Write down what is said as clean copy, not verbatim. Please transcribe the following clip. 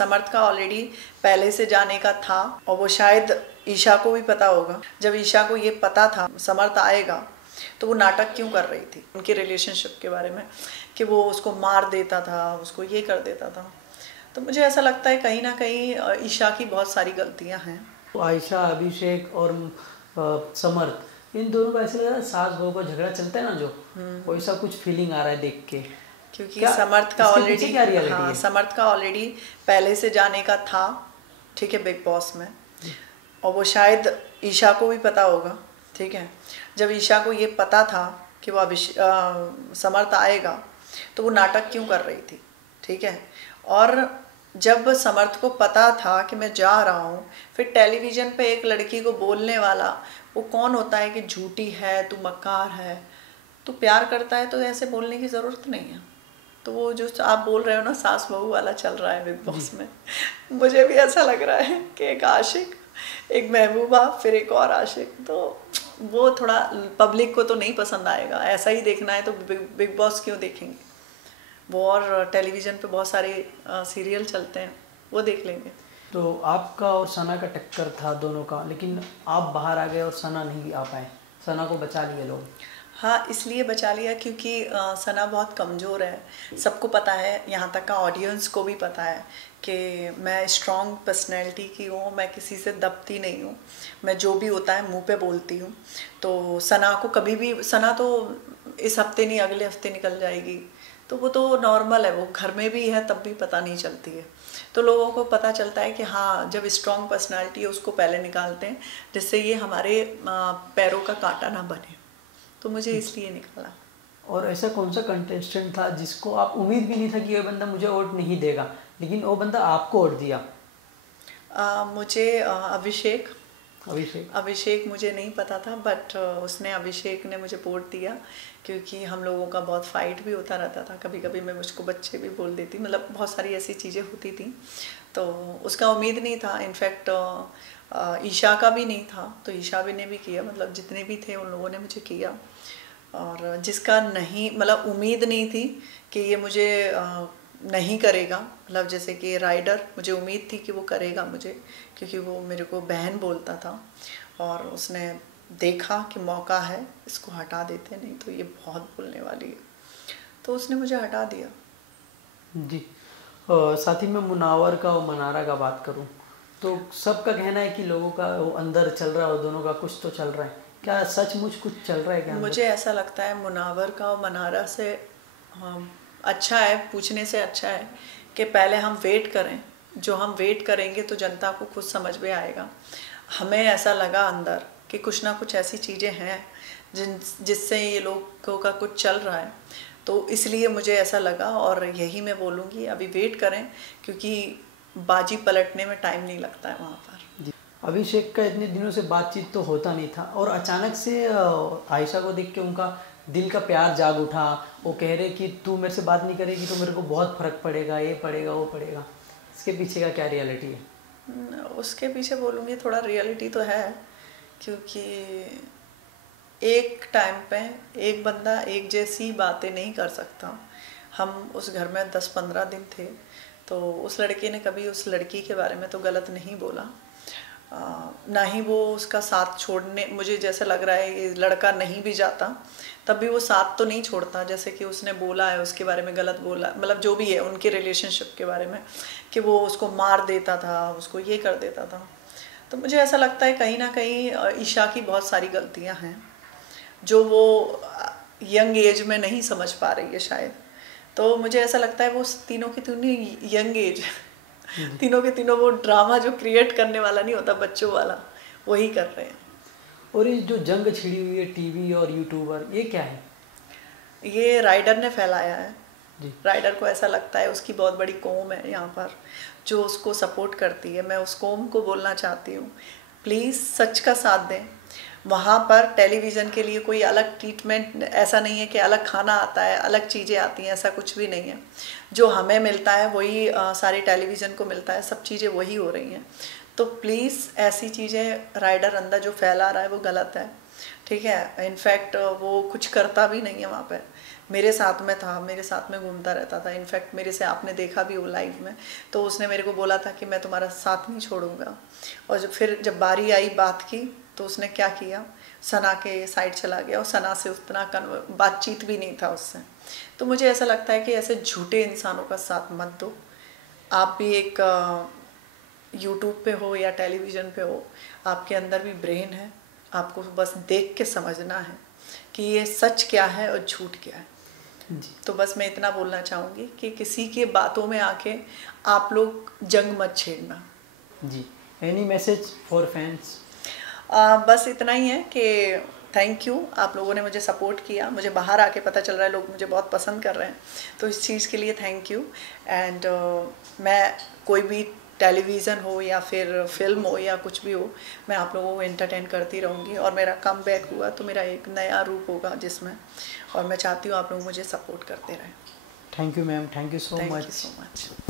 समर्थ का ऑलरेडी पहले से जाने का था और वो शायद ईशा को भी पता होगा। जब ईशा को ये पता था समर्थ आएगा तो वो नाटक क्यों कर रही थी उनके रिलेशनशिप के बारे में कि वो उसको मार देता था, उसको ये कर देता था। तो मुझे ऐसा लगता है कहीं ना कहीं ईशा की बहुत सारी गलतियां हैं। तो आयशा, अभिषेक और समर्थ, इन दोनों का ऐसा लग रहा है सास बहू का झगड़ा चलता है ना, जो वैसा कुछ फीलिंग आ रहा है देख के। क्योंकि समर्थ का ऑलरेडी समर्थ का ऑलरेडी पहले से जाने का था, ठीक है, बिग बॉस में, और वो शायद ईशा को भी पता होगा, ठीक है। जब ईशा को ये पता था कि वो समर्थ आएगा तो वो नाटक क्यों कर रही थी, ठीक है। और जब समर्थ को पता था कि मैं जा रहा हूँ, फिर टेलीविज़न पे एक लड़की को बोलने वाला वो कौन होता है कि झूठी है, तू मक्कार है, तू प्यार करता है तो ऐसे बोलने की ज़रूरत नहीं है। तो वो जो आप बोल रहे हो ना सास बहू वाला चल रहा है बिग बॉस में, मुझे भी ऐसा लग रहा है कि एक आशिक, एक महबूबा, फिर एक और आशिक, तो वो थोड़ा पब्लिक को तो नहीं पसंद आएगा। ऐसा ही देखना है तो बिग बॉस क्यों देखेंगे, वो और टेलीविज़न पे बहुत सारे सीरियल चलते हैं, वो देख लेंगे। तो आपका और सना का टक्कर था दोनों का, लेकिन आप बाहर आ गए और सना नहीं आ पाए, सना को बचा लिए लोग। हाँ, इसलिए बचा लिया क्योंकि सना बहुत कमज़ोर है, सबको पता है, यहाँ तक का ऑडियंस को भी पता है कि मैं स्ट्रॉन्ग पर्सनैलिटी की हूँ, मैं किसी से दबती नहीं हूँ, मैं जो भी होता है मुंह पे बोलती हूँ। तो सना को कभी भी, सना तो इस हफ्ते नहीं अगले हफ्ते निकल जाएगी, तो वो तो नॉर्मल है, वो घर में भी है तब भी पता नहीं चलती है। तो लोगों को पता चलता है कि हाँ, जब स्ट्रॉन्ग पर्सनैलिटी है उसको पहले निकालते हैं जिससे ये हमारे पैरों का कांटा ना बने, तो मुझे इसलिए निकाला। और ऐसा कौन सा कंटेस्टेंट था जिसको आप उम्मीद भी नहीं था कि ये बंदा मुझे वोट नहीं देगा, लेकिन वो बंदा आपको वोट दिया? मुझे अभिषेक मुझे नहीं पता था, बट अभिषेक ने मुझे वोट दिया क्योंकि हम लोगों का बहुत फाइट भी होता रहता था, कभी कभी मैं मुझको बच्चे भी बोल देती, मतलब बहुत सारी ऐसी चीज़ें होती थी, तो उसका उम्मीद नहीं था। इनफैक्ट ईशा का भी नहीं था, तो ईशा भी ने भी किया, मतलब जितने भी थे उन लोगों ने मुझे किया। और जिसका नहीं, मतलब उम्मीद नहीं थी कि ये मुझे नहीं करेगा, मतलब जैसे कि राइडर, मुझे उम्मीद थी कि वो करेगा मुझे, क्योंकि वो मेरे को बहन बोलता था और उसने देखा कि मौका है, इसको हटा देते, नहीं तो ये बहुत बोलने वाली है, तो उसने मुझे हटा दिया। जी। साथ ही में मुनावर का और मनारा का बात करूं तो सबका कहना है कि लोगों का वो अंदर चल रहा है और दोनों का कुछ तो चल रहा है, क्या सचमुच कुछ चल रहा है क्या? मुझे ऐसा लगता है मुनावर का और मनारा से अच्छा है, पूछने से अच्छा है कि पहले हम वेट करें, जो हम वेट करेंगे तो जनता को खुद समझ में आएगा। हमें ऐसा लगा अंदर कि कुछ ना कुछ ऐसी चीज़ें हैं जिससे ये लोगों का कुछ चल रहा है, तो इसलिए मुझे ऐसा लगा, और यही मैं बोलूँगी, अभी वेट करें क्योंकि बाजी पलटने में टाइम नहीं लगता है वहाँ पर। अभिषेक का इतने दिनों से बातचीत तो होता नहीं था और अचानक से आयशा को देख के उनका दिल का प्यार जाग उठा, वो कह रहे कि तू मेरे से बात नहीं करेगी तो मेरे को बहुत फर्क पड़ेगा, ये पड़ेगा वो पड़ेगा, इसके पीछे का क्या रियलिटी है? उसके पीछे बोलूँगी थोड़ा रियलिटी तो है, क्योंकि एक टाइम पे एक बंदा एक जैसी बातें नहीं कर सकता। हम उस घर में 10-15 दिन थे, तो उस लड़के ने कभी उस लड़की के बारे में तो गलत नहीं बोला, ना ही वो उसका साथ छोड़ने, मुझे जैसे लग रहा है ये लड़का नहीं भी जाता तब भी वो साथ तो नहीं छोड़ता, जैसे कि उसने बोला है उसके बारे में, गलत बोला, मतलब जो भी है उनके रिलेशनशिप के बारे में कि वो उसको मार देता था, उसको ये कर देता था। तो मुझे ऐसा लगता है कहीं ना कहीं ईशा की बहुत सारी गलतियां हैं जो वो यंग एज में नहीं समझ पा रही है शायद। तो मुझे ऐसा लगता है वो तीनों की तीनों यंग एज तीनों के तीनों वो ड्रामा जो क्रिएट करने वाला नहीं होता, बच्चों वाला, वही कर रहे हैं। और ये जो जंग छिड़ी हुई है टीवी और यूट्यूबर, ये क्या है? ये राइडर ने फैलाया है जी। राइडर को ऐसा लगता है उसकी बहुत बड़ी कौम है यहाँ पर जो उसको सपोर्ट करती है। मैं उस कौम को बोलना चाहती हूँ, प्लीज़ सच का साथ दें। वहाँ पर टेलीविज़न के लिए कोई अलग ट्रीटमेंट, ऐसा नहीं है कि अलग खाना आता है, अलग चीज़ें आती हैं, ऐसा कुछ भी नहीं है। जो हमें मिलता है वही सारे टेलीविज़न को मिलता है, सब चीज़ें वही हो रही हैं। तो प्लीज़ ऐसी चीज़ें राइडर अंदर जो फैला रहा है वो गलत है, ठीक है। इनफैक्ट वो कुछ करता भी नहीं है वहाँ पे, मेरे साथ में था, मेरे साथ में घूमता रहता था। इनफैक्ट मेरे से आपने देखा भी वो लाइव में, तो उसने मेरे को बोला था कि मैं तुम्हारा साथ नहीं छोड़ूंगा। और जब बारी आई बात की तो उसने क्या किया, सना के साइड चला गया और सना से उतना बातचीत भी नहीं था उससे। तो मुझे ऐसा लगता है कि ऐसे झूठे इंसानों का साथ मत दो। आप भी एक यूट्यूब पे हो या टेलीविज़न पे हो, आपके अंदर भी ब्रेन है, आपको बस देख के समझना है कि ये सच क्या है और झूठ क्या है जी। तो बस मैं इतना बोलना चाहूँगी कि किसी के बातों में आके आप लोग जंग मत छेड़ना जी। Any message for fans? बस इतना ही है कि थैंक यू, आप लोगों ने मुझे सपोर्ट किया। मुझे बाहर आके पता चल रहा है लोग मुझे बहुत पसंद कर रहे हैं, तो इस चीज़ के लिए थैंक यू। एंड मैं कोई भी टेलीविज़न हो या फिर फिल्म हो या कुछ भी हो, मैं आप लोगों को एंटरटेन करती रहूँगी। और मेरा कम बैक हुआ तो मेरा एक नया रूप होगा जिसमें, और मैं चाहती हूँ आप लोग मुझे सपोर्ट करते रहें। Thank you ma'am, thank you so much. Thank you so much.